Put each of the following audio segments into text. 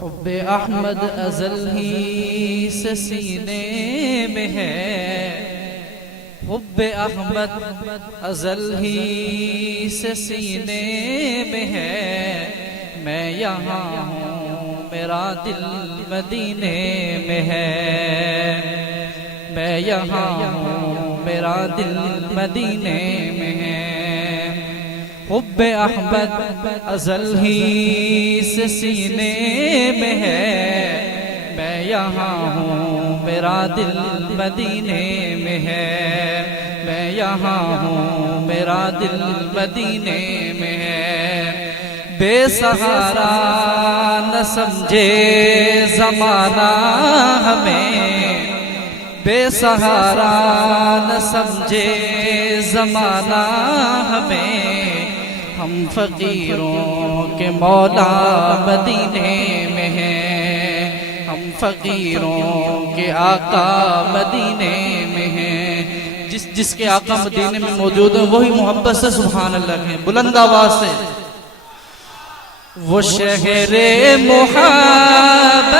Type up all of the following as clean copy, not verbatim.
حب احمد ازل ہی سے سینے میں ہے، حب احمد ازل ہی سے سینے میں ہے، میں یہاں ہوں میرا دل مدینے میں ہے، میں یہاں ہوں میرا دل مدینے میں ہے۔ حب احمد ازل ہی سے سینے میں ہے، میں یہاں ہوں میرا دل مدینے میں ہے، میں یہاں ہوں میرا دل مدینے میں ہے۔ بے سہارا نہ سمجھے زمانہ ہمیں، بے سہارا نہ سمجھے زمانہ ہمیں، ہم فقیروں کے مولا مدینے میں ہیں، ہم فقیروں کے آقا مدینے میں ہیں۔ جس کے آقا مدینے میں موجود ہیں وہی محبت سے سبحان اللہ کہیں بلند آواز سے۔ وہ شہر محبت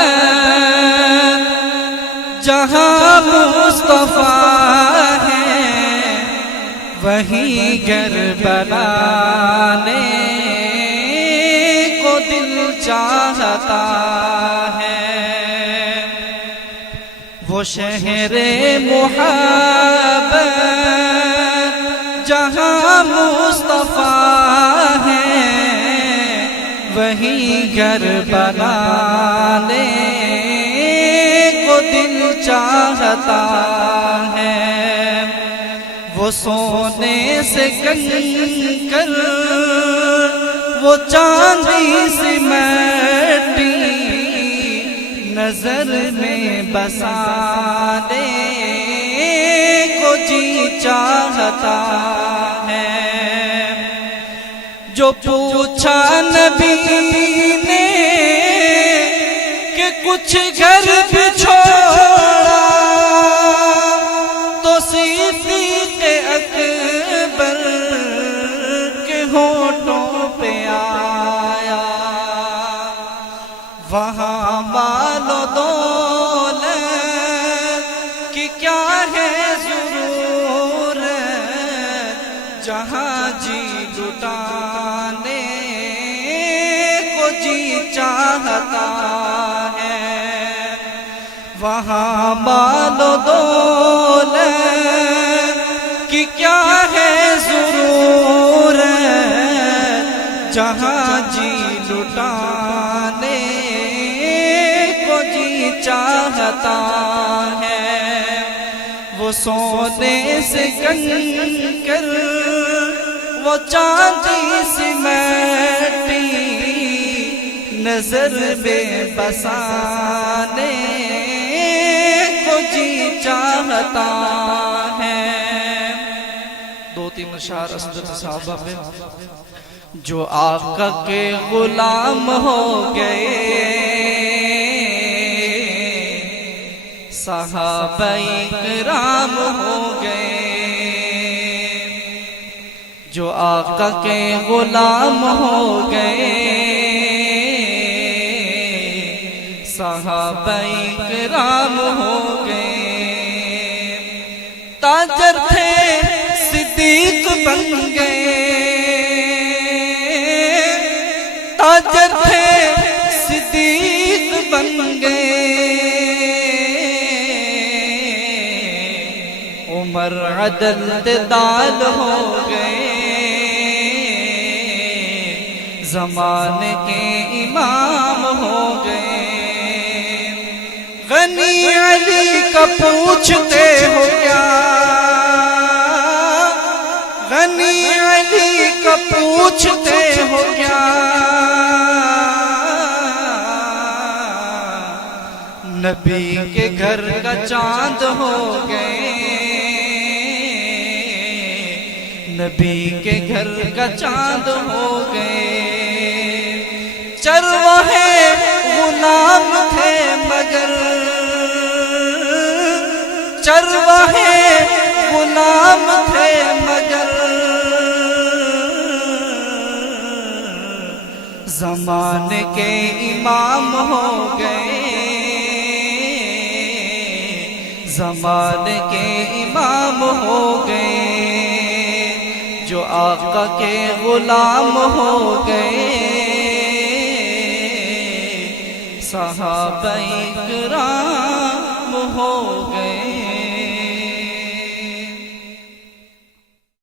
جہاں مصطفیٰ ہے، وہیں گھر بنانے کو دل چاہتا ہے۔ وہ شہر محبت جہاں مصطفیٰ ہے، وہیں گھر بنانے کو دل چاہتا ہے۔ وہ سونے سے کنکر وہ چاندی سے مٹی نظر میں بسانے کو جی چاہتا ہے۔ جو پوچھا نبی نے کہ کچھ گھر بھی چھوڑا، تو صدیق اکبر کے ہونٹوں پہ آیا، وہاں مال و دولت کی کیا ہے ضرورت، جہاں جی لٹانے کو جی چاہتا ہے۔ وہاں مال و دولت کی کیا ہے ضرورت، جہاں جی لٹانے کو جی چاہتا ہے۔ وہ سونے سے کنکر وہ چاندی سے مٹی نظر میں بسانے کو جی چاہتا ہے۔ دو تین اشعار حضرت صحابہ میں۔ جو آقا کے غلام ہو گئے صحابہ کرام ہو گئے، جو آقا کے غلام ہو گئے صحابہ کرام ہو گئے۔ تاجر تھے صدیق بن گئے، تاجر تھے صدیق بن گئے۔ عمر عدل دال ہو گئے، زمانے کے امام ہو گئے۔ غنی علی کا پوچھتے ہو کیا، غنی علی کا پوچھتے ہو کیا، نبی کے گھر کا چاند ہو گئے، نبی کے گھر کا چاند ہو گئے۔ چرواہے غلام تھے مگر، چرواہے غلام تھے مگر، زمانے کے امام ہو گئے، زمانے کے امام ہو گئے، جو آقا کے غلام ہو گئے، صحابہ کرام